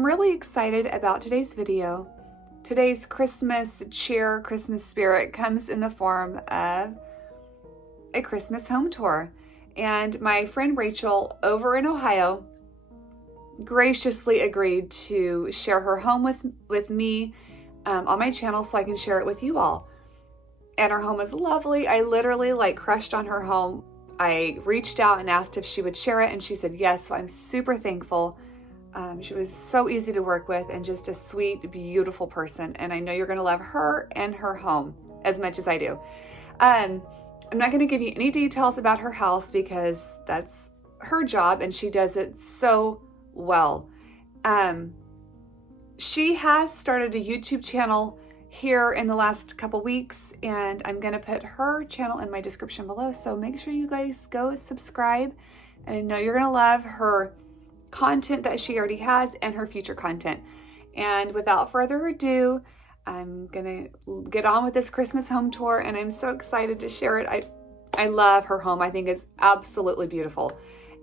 I'm really excited about today's video. Today's Christmas cheer, Christmas spirit comes in the form of a Christmas home tour. And my friend Rachel over in Ohio graciously agreed to share her home with me on my channel so I can share it with you all. And her home is lovely. I literally crushed on her home. I reached out and asked if she would share it and she said yes, so I'm super thankful. She was so easy to work with and just a sweet, beautiful person. And I know you're gonna love her and her home as much as I do. I'm not gonna give you any details about her house because that's her job and she does it so well. She has started a YouTube channel here in the last couple weeks, and I'm gonna put her channel in my description below, so make sure you guys go subscribe. And I know you're gonna love her content that she already has and her future content. And without further ado, I'm gonna get on with this Christmas home tour, and I'm so excited to share it. I love her home. I think it's absolutely beautiful.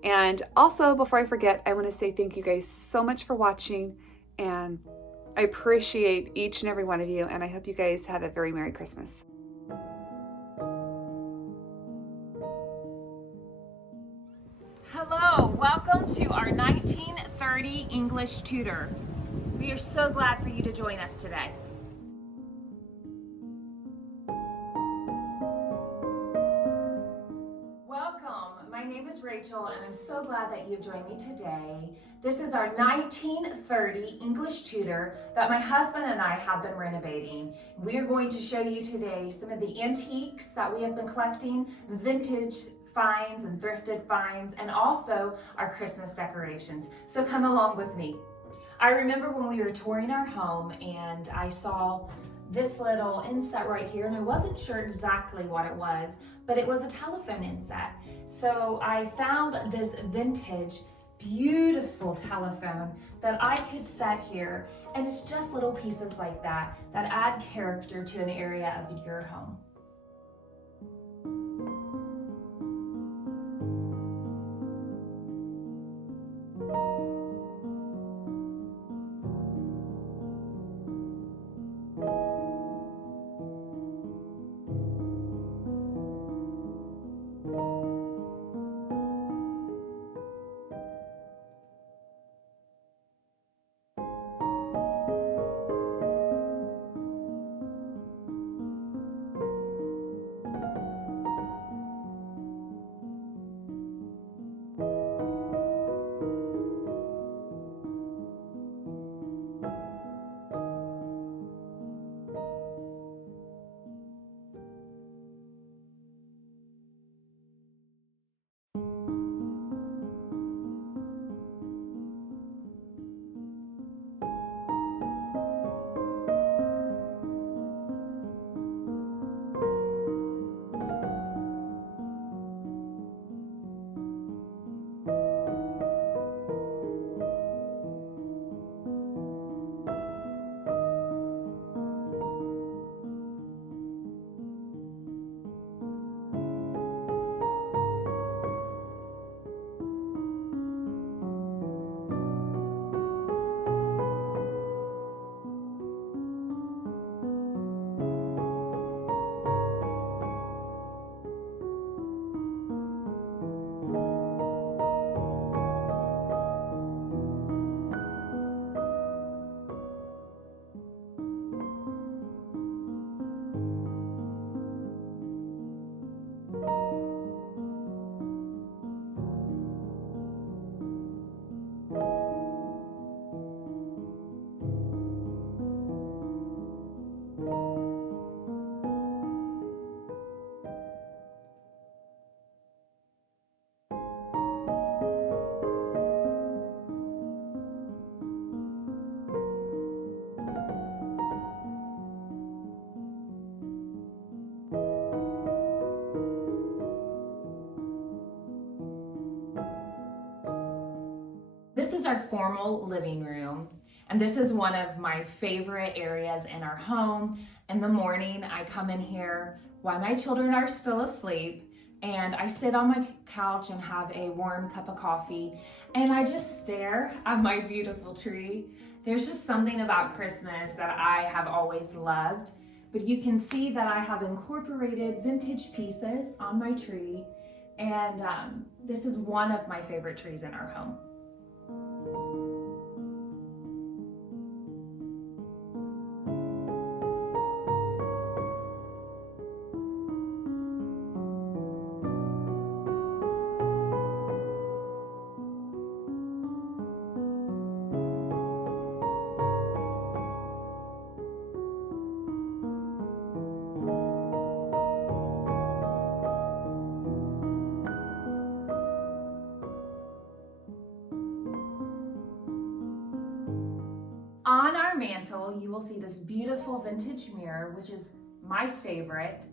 And also, before I forget, I want to say thank you guys so much for watching, and I appreciate each and every one of you, and I hope you guys have a very Merry Christmas. Hello, welcome to our 1930 English Tudor. We are so glad for you to join us today. Welcome, my name is Rachel and I'm so glad that you've joined me today. This is our 1930 English Tudor that my husband and I have been renovating. We are going to show you today some of the antiques that we have been collecting, vintage finds and thrifted finds, and also our Christmas decorations. So come along with me. I remember when we were touring our home and I saw this little inset right here, and I wasn't sure exactly what it was, but it was a telephone inset. So I found this vintage, beautiful telephone that I could set here, and it's just little pieces like that that add character to an area of your home. This is our formal living room, and this is one of my favorite areas in our home. In the morning, I come in here while my children are still asleep and I sit on my couch and have a warm cup of coffee, and I just stare at my beautiful tree. There's just something about Christmas that I have always loved, but you can see that I have incorporated vintage pieces on my tree, and this is one of my favorite trees in our home. On our mantle, you will see this beautiful vintage mirror, which is my favorite.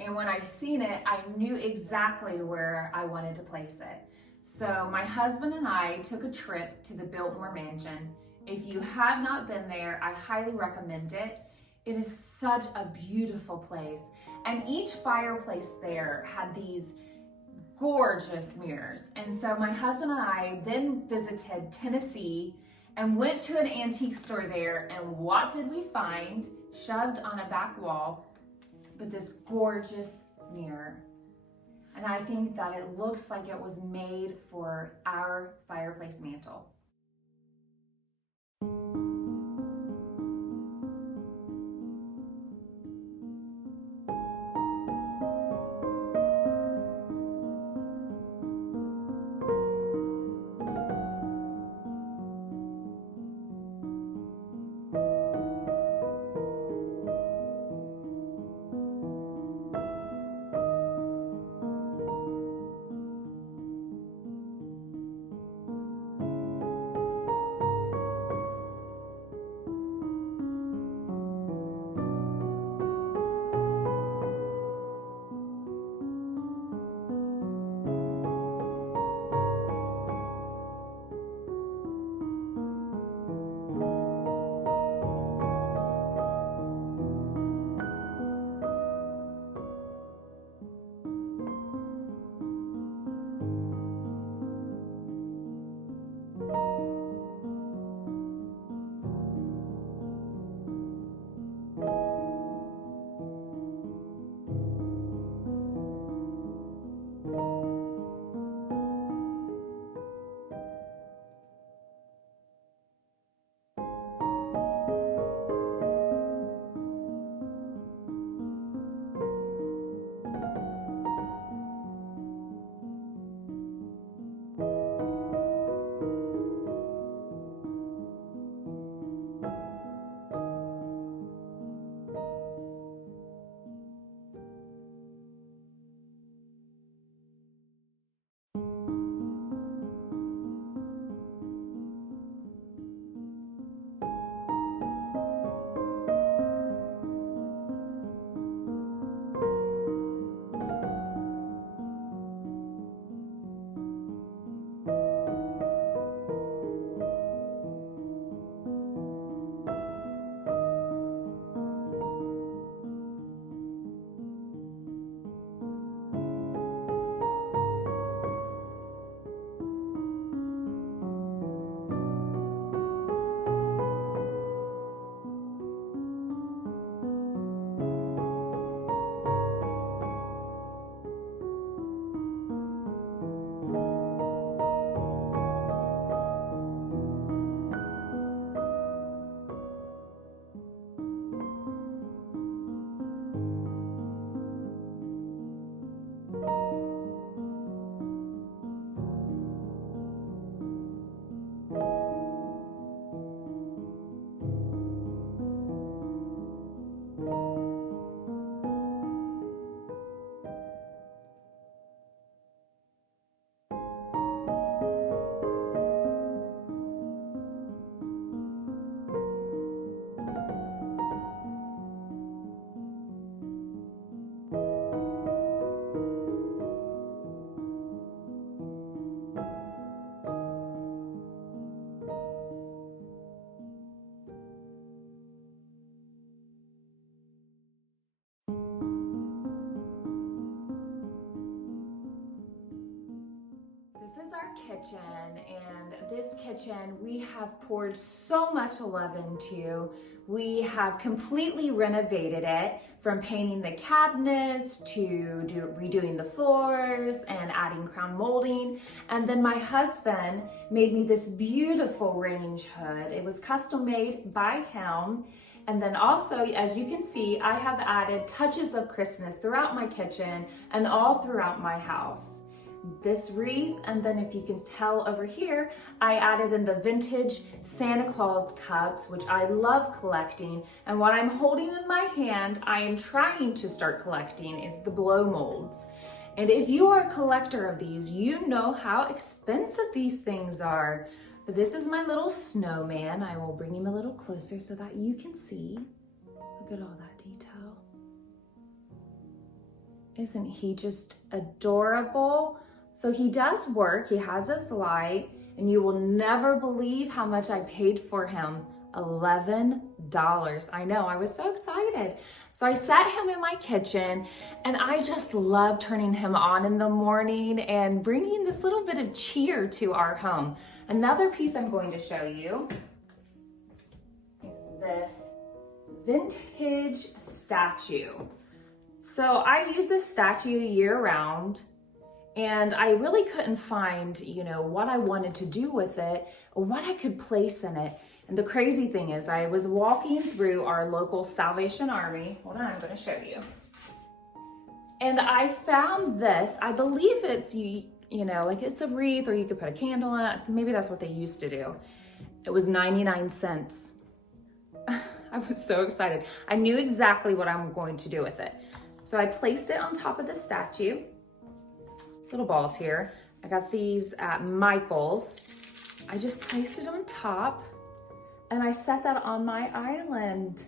And when I seen it, I knew exactly where I wanted to place it. So my husband and I took a trip to the Biltmore Mansion. If you have not been there, I highly recommend it. It is such a beautiful place. And each fireplace there had these gorgeous mirrors. And so my husband and I then visited Tennessee and went to an antique store there, and what did we find shoved on a back wall? But this gorgeous mirror. And I think that it looks like it was made for our fireplace mantle. kitchen, and this kitchen we have poured so much love into. We have completely renovated it, from painting the cabinets to redoing the floors and adding crown molding. And then my husband made me this beautiful range hood. It was custom made by him. And then also, as you can see, I have added touches of Christmas throughout my kitchen and all throughout my house. This wreath, and then if you can tell over here, I added in the vintage Santa Claus cups, which I love collecting. And what I'm holding in my hand, I am trying to start collecting, is the blow molds. And if you are a collector of these, you know how expensive these things are. But this is my little snowman. I will bring him a little closer so that you can see. Look at all that detail. Isn't he just adorable? So he does work, he has his light, and you will never believe how much I paid for him. $11. I know, I was so excited. So I set him in my kitchen, and I just love turning him on in the morning and bringing this little bit of cheer to our home. Another piece I'm going to show you is this vintage statue. So I use this statue year round, and I really couldn't find, what I wanted to do with it or what I could place in it. And the crazy thing is, I was walking through our local Salvation Army. Hold on, I'm going to show you. And I found this. I believe it's, like it's a wreath, or you could put a candle in it. Maybe that's what they used to do. It was 99 cents. I was so excited. I knew exactly what I'm going to do with it. So I placed it on top of the statue. Little balls here. I got these at Michael's. I just placed it on top, and I set that on my island.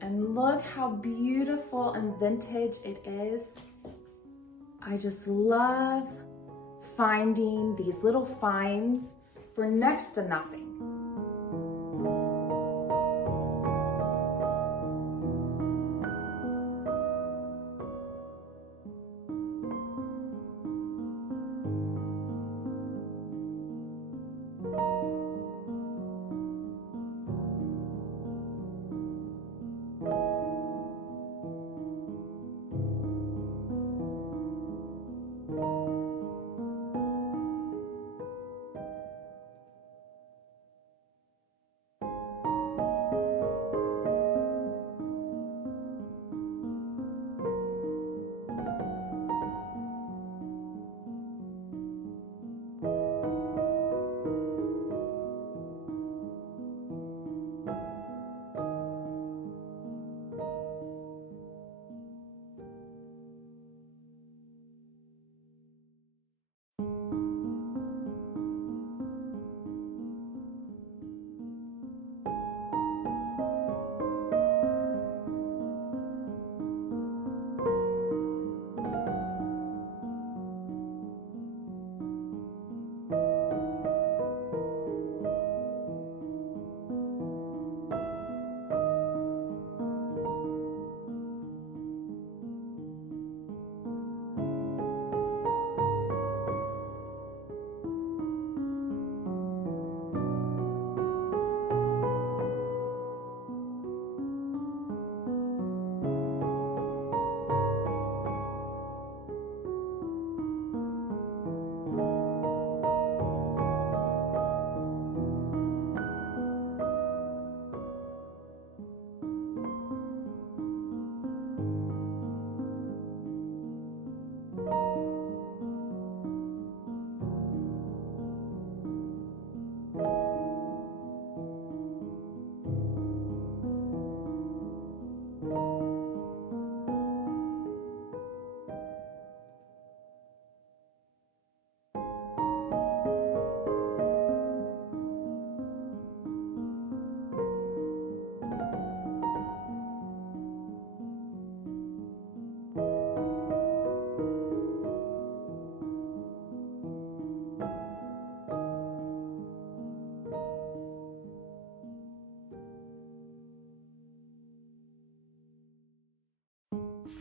And look how beautiful and vintage it is. I just love finding these little finds for next to nothing.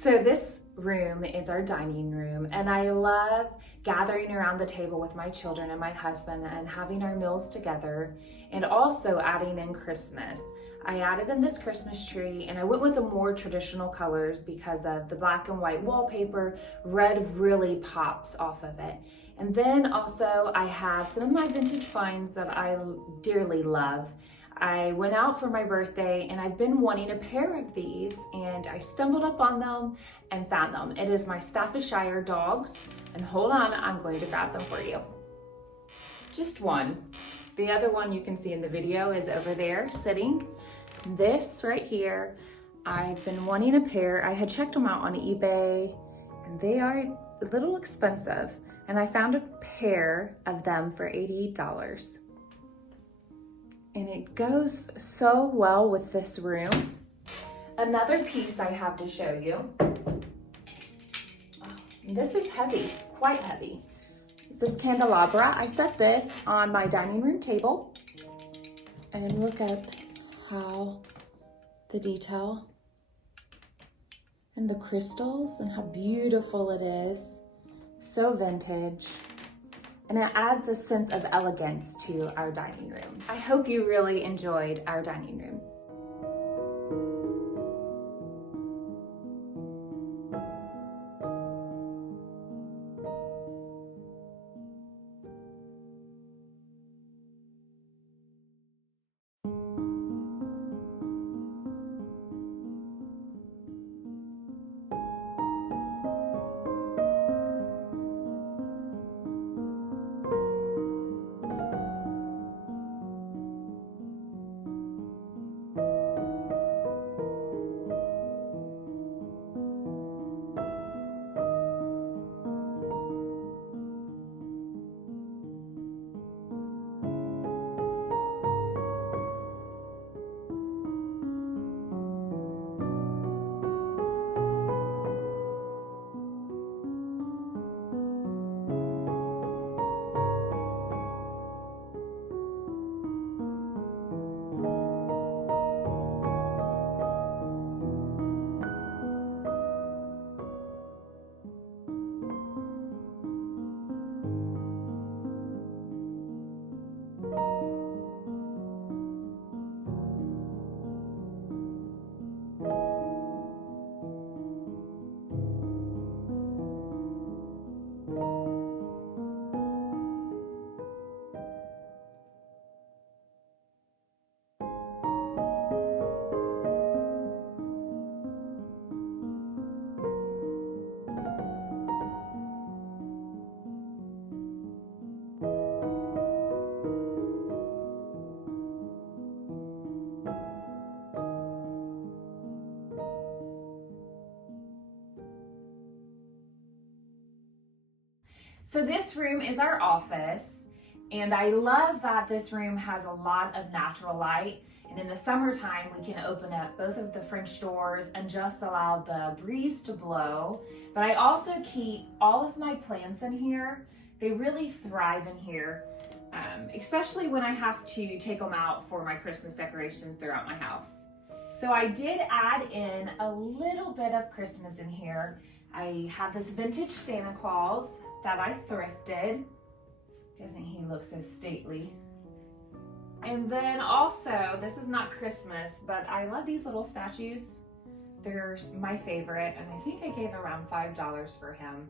So this room is our dining room, and I love gathering around the table with my children and my husband and having our meals together, and also adding in Christmas. I added in this Christmas tree, and I went with the more traditional colors because of the black and white wallpaper. Red really pops off of it. And then also I have some of my vintage finds that I dearly love. I went out for my birthday and I've been wanting a pair of these, and I stumbled up on them and found them. It is my Staffordshire dogs, and hold on, I'm going to grab them for you. Just one. The other one you can see in the video is over there sitting. This right here, I've been wanting a pair. I had checked them out on eBay and they are a little expensive, and I found a pair of them for $88. And it goes so well with this room. Another piece I have to show you. Oh, this is heavy, quite heavy. It's this candelabra. I set this on my dining room table. And look at how the detail and the crystals and how beautiful it is. So vintage. And it adds a sense of elegance to our dining room. I hope you really enjoyed our dining room. So this room is our office, and I love that this room has a lot of natural light. And in the summertime, we can open up both of the French doors and just allow the breeze to blow. But I also keep all of my plants in here. They really thrive in here, especially when I have to take them out for my Christmas decorations throughout my house. So I did add in a little bit of Christmas in here. I have this vintage Santa Claus that I thrifted. Doesn't he look so stately? And then also, this is not Christmas, but I love these little statues. They're my favorite, and I think I gave around $5 for him.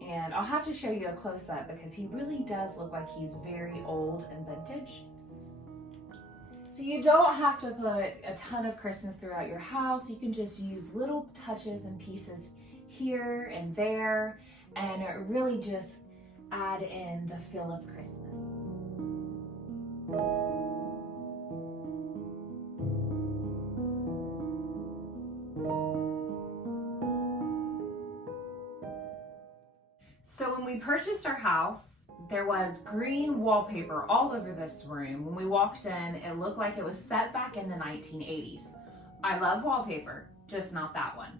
And I'll have to show you a close-up because he really does look like he's very old and vintage. So you don't have to put a ton of Christmas throughout your house. You can just use little touches and pieces here and there, and really just add in the feel of Christmas. So when we purchased our house, there was green wallpaper all over this room. When we walked in, it looked like it was set back in the 1980s. I love wallpaper, just not that one.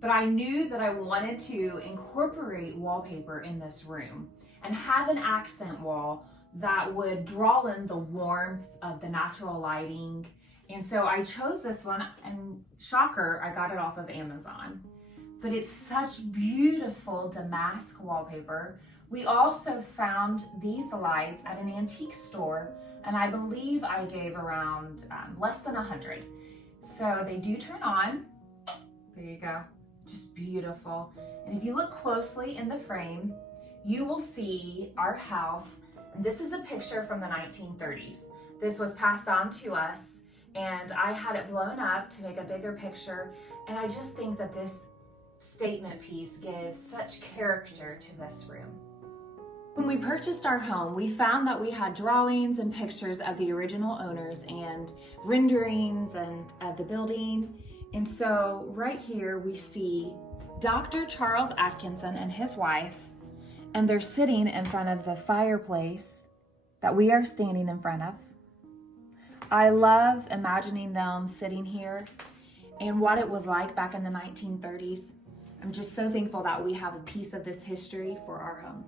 But I knew that I wanted to incorporate wallpaper in this room and have an accent wall that would draw in the warmth of the natural lighting. And so I chose this one, and shocker, I got it off of Amazon. but it's such beautiful damask wallpaper. We also found these lights at an antique store, and I believe I gave around less than 100. So they do turn on. There you go, just beautiful. And if you look closely in the frame, you will see our house. And this is a picture from the 1930s. This was passed on to us, and I had it blown up to make a bigger picture. And I just think that this statement piece gives such character to this room. When we purchased our home, we found that we had drawings and pictures of the original owners and renderings and of the building. And so right here we see Dr. Charles Atkinson and his wife, and they're sitting in front of the fireplace that we are standing in front of. I love imagining them sitting here and what it was like back in the 1930s. I'm just so thankful that we have a piece of this history for our home.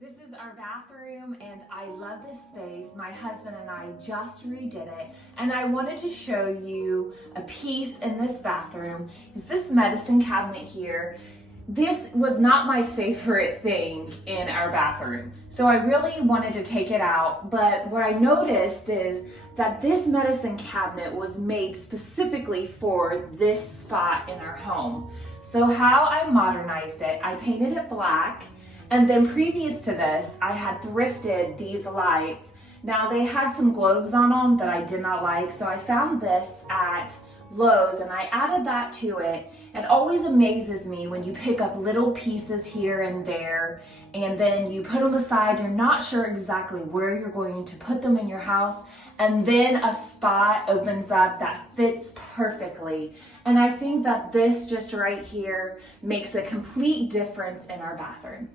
This is our bathroom, and I love this space. My husband and I just redid it, and I wanted to show you a piece in this bathroom. Is this medicine cabinet here? This was not my favorite thing in our bathroom, so I really wanted to take it out. But what I noticed is that this medicine cabinet was made specifically for this spot in our home. So how I modernized it, I painted it black. And then previous to this, I had thrifted these lights. Now they had some globes on them that I did not like, so I found this at Lowe's and I added that to it. It always amazes me when you pick up little pieces here and there, and then you put them aside, you're not sure exactly where you're going to put them in your house, and then a spot opens up that fits perfectly. And I think that this just right here makes a complete difference in our bathroom.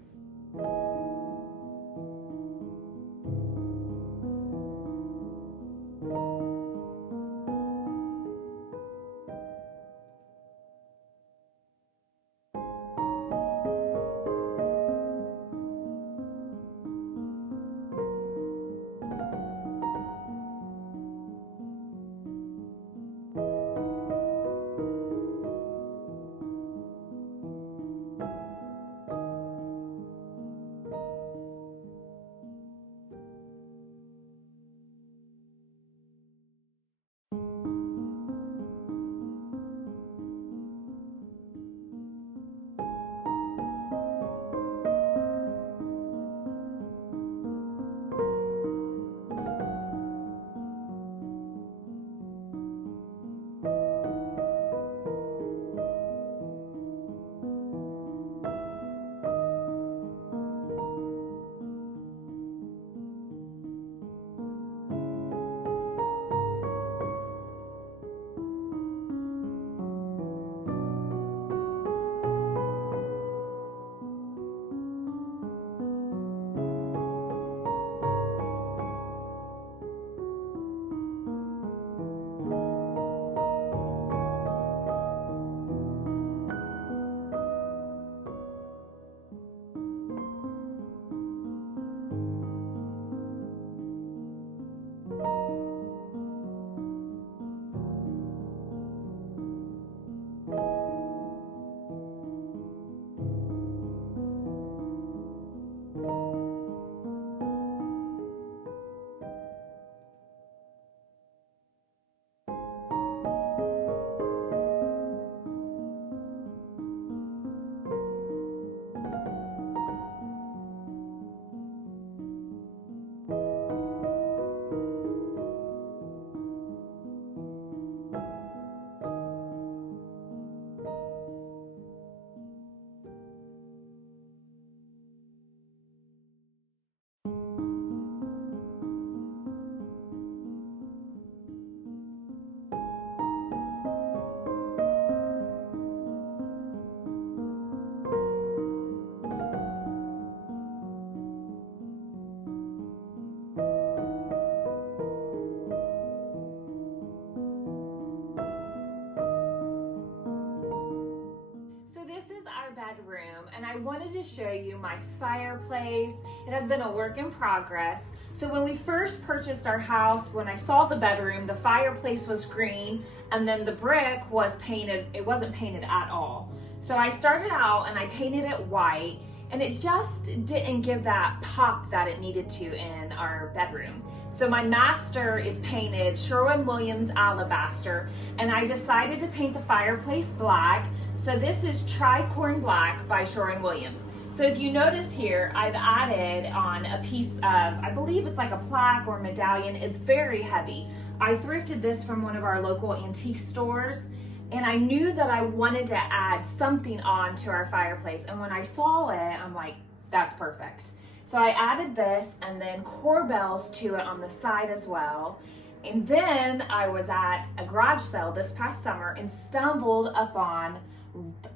wanted to show you my fireplace. It has been a work in progress. So when we first purchased our house, when I saw the bedroom, the fireplace was green and then the brick was painted. It wasn't painted at all. So I started out and I painted it white, and it just didn't give that pop that it needed to in our bedroom. So my master is painted Sherwin-Williams alabaster, and I decided to paint the fireplace black. So this is Tricorn Black by Sherwin-Williams. So if you notice here, I've added on a piece of, I believe it's like a plaque or medallion. It's very heavy. I thrifted this from one of our local antique stores, and I knew that I wanted to add something on to our fireplace. And when I saw it, I'm like, that's perfect. So I added this and then corbels to it on the side as well. And then I was at a garage sale this past summer and stumbled upon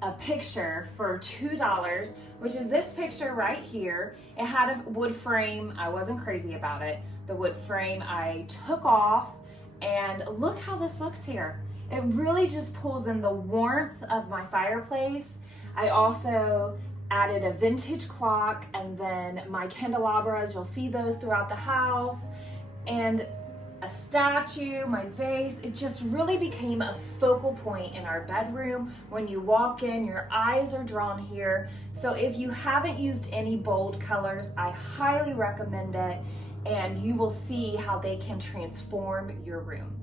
a picture for $2, which is this picture right here. It had a wood frame. I wasn't crazy about it. The wood frame I took off, and look how this looks here. It really just pulls in the warmth of my fireplace. I also added a vintage clock and then my candelabras. You'll see those throughout the house, and a statue, my vase. It just really became a focal point in our bedroom. When you walk in, your eyes are drawn here. So if you haven't used any bold colors, I highly recommend it, and you will see how they can transform your room.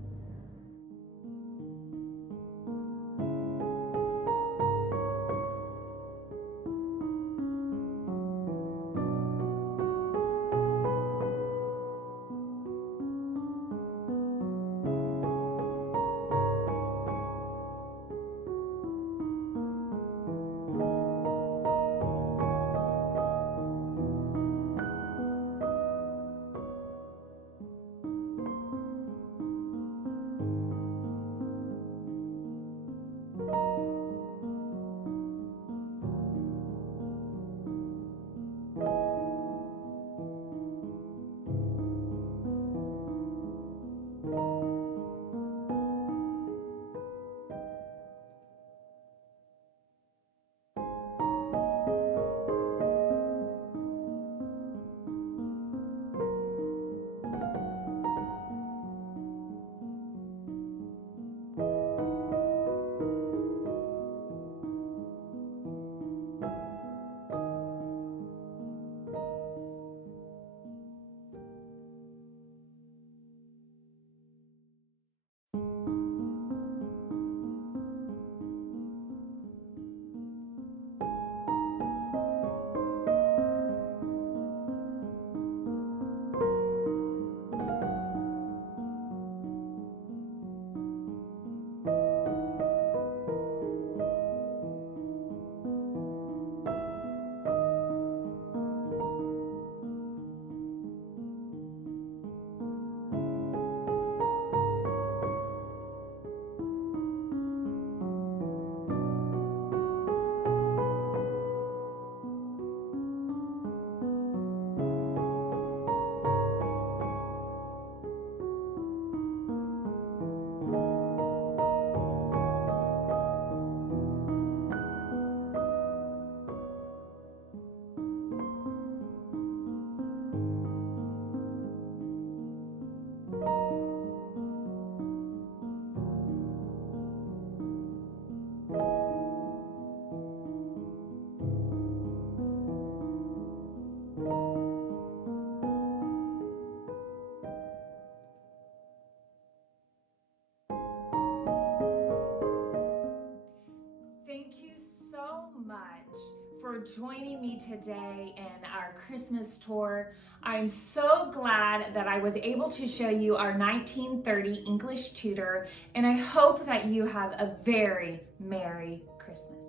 For joining me today in our Christmas tour. I'm so glad that I was able to show you our 1930 English Tudor, and I hope that you have a very Merry Christmas.